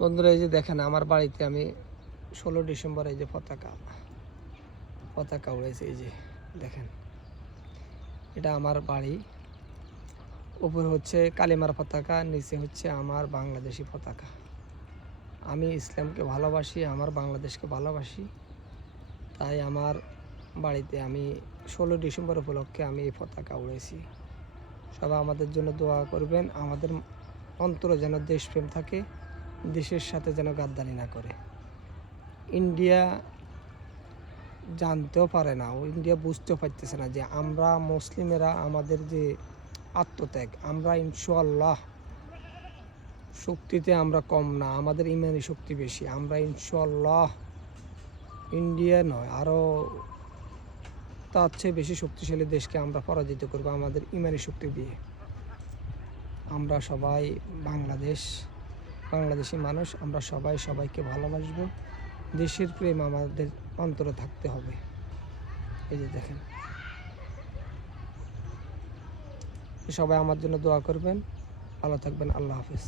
বন্ধুরা, এই যে দেখেন আমার বাড়িতে আমি 16 ডিসেম্বর এই যে পতাকা উড়েছে। এই যে দেখেন, এটা আমার বাড়ি। উপরে হচ্ছে কালিমার পতাকা, নিচে হচ্ছে আমার বাংলাদেশি পতাকা। আমি ইসলামকে ভালোবাসি, আমার বাংলাদেশকে ভালোবাসি, তাই আমার বাড়িতে আমি 16 ডিসেম্বর উপলক্ষে আমি এই পতাকা উড়েছি। সবাই আমাদের জন্য দোয়া করবেন, আমাদের অন্তরে যেন দেশপ্রেম থাকে, দেশের সাথে যেন গাদ্দারি না করে। ইন্ডিয়া জানতেও পারে না, ইন্ডিয়া বুঝতেও পারতেছে না যে আমরা মুসলিমেরা আমাদের যে আত্মত্যাগ, আমরা ইনশাআল্লাহ শক্তিতে আমরা কম না, আমাদের ইমানি শক্তি বেশি। আমরা ইনশাআল্লাহ ইন্ডিয়া নয়, আরও তার চেয়ে বেশি শক্তিশালী দেশকে আমরা পরাজিত করব আমাদের ইমানি শক্তি দিয়ে। আমরা সবাই বাংলাদেশি মানুষ, আমরা সবাই সবাইকে ভালোবাসবো। দেশের প্রেম আমাদের অন্তরে থাকতে হবে। এই যে দেখেন, সবাই আমার জন্য দোয়া করবেন। ভালো থাকবেন। আল্লাহ হাফেজ।